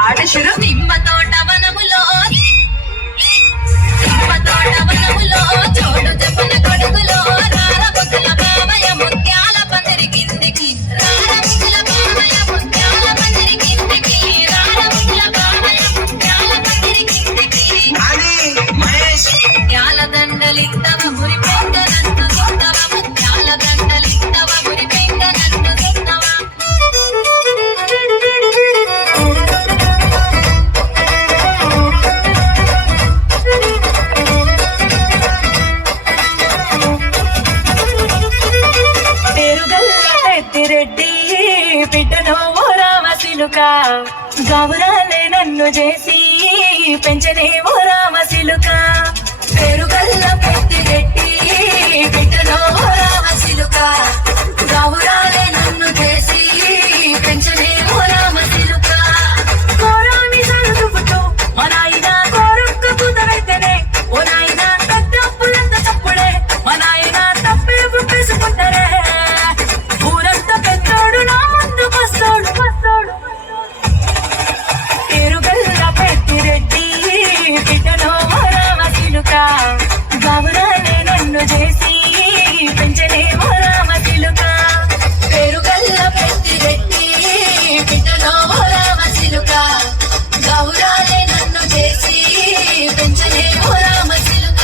ఆడశురు నిమ్మ తోట వనములో చోటు చెప్పన కొడుకులో రార బొక్కుల బావయ ముత్యాల పందిరి కిందికి రార బొక్కుల బావయ ముత్యాల పందిరి కిందికి రార బొక్కుల బావయ ముత్యాల పందిరి కిందికి అని మహేష్ ముత్యాల దండలిత్తవ మురి పెంక నన్ను సొంతవ ముత్యాల దండలిత్తవ మురి పెంక నన్ను సొంతవ రెడ్డి బిడ్డను రామశిలుక గౌరాలే నన్ను చేసి పెంచనే రామశిలుక పేరుగల్ల పెద్దిరెడ్డి బిడ్డను రామశిలుక గౌరాలే నన్ను చేసి పెంచనే రామశిలుక కోరామి సరుదుపుతూ మా నాయన కోరొక్క కూతరైతేనే ఓ నాయన తప్పులంత తప్పుడే మా నాయన తప్పే పుట్టేసుకుంటారే గౌరాలే నన్ను చేసి పెంచలే రామశిలుక పేరుగల్ల పెద్దిరెడ్డి బిడ్డలో రామశిలుక గౌరాలే నన్ను చేసి పెంచలే రామశిలుక.